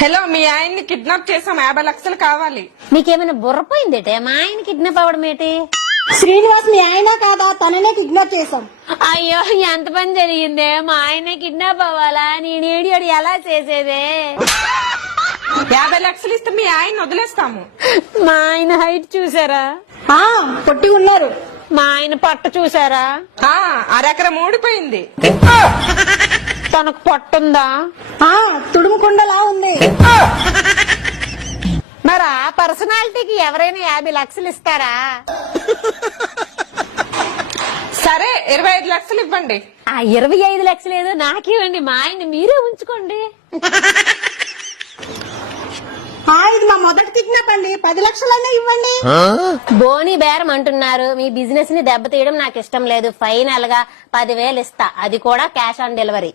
Hello, మీ ఆయన్ని kidnap చేసాం, 50 లక్షలు కావాలి. మీకేమైనా బుర్రపోయిందేటే? మా ఆయన కిడ్నాప్ అవ్వడం ఏంటి? శ్రీనివాస్ మీ ఆయన కాదా? తననే కిడ్నాప్ చేసాం. అయ్యో, ఎంత పని జరిగిందే! మా ఆయన కిడ్నాప్ అవ్వాలా? నేను ఏడియోడు ఎలా చేసేదే? 50 లక్షలు ఇస్తే మీ ఆయన్ని వదిలేస్తాము. మా ఆయన హైట్ చూసారా? పొట్టి ఉన్నారు. మా ఆయన పొట్ట చూసారా? అరెకరం ఊడిపోయింది. తనకు పొట్టుందా? తుడుముకుండలా ఉంది. మరి ఆ పర్సనాలిటీకి ఎవరైనా 50 లక్షలు ఇస్తారా? సరే, 25 లక్షలు ఇవ్వండి. ఆ 25 లక్షలు ఏదో నాకివ్వండి, మా ఆయన మీరే ఉంచుకోండి. ఇది మా మొదటి కిడ్నాప్ అండి. 10 లక్షలైనా ఇవ్వండి. బోని బేరం అంటున్నారు. మీ బిజినెస్ ని దెబ్బతీయడం నాకు ఇష్టం లేదు. ఫైనల్ గా 10,000 ఇస్తా, అది కూడా క్యాష్ ఆన్ డెలివరీ.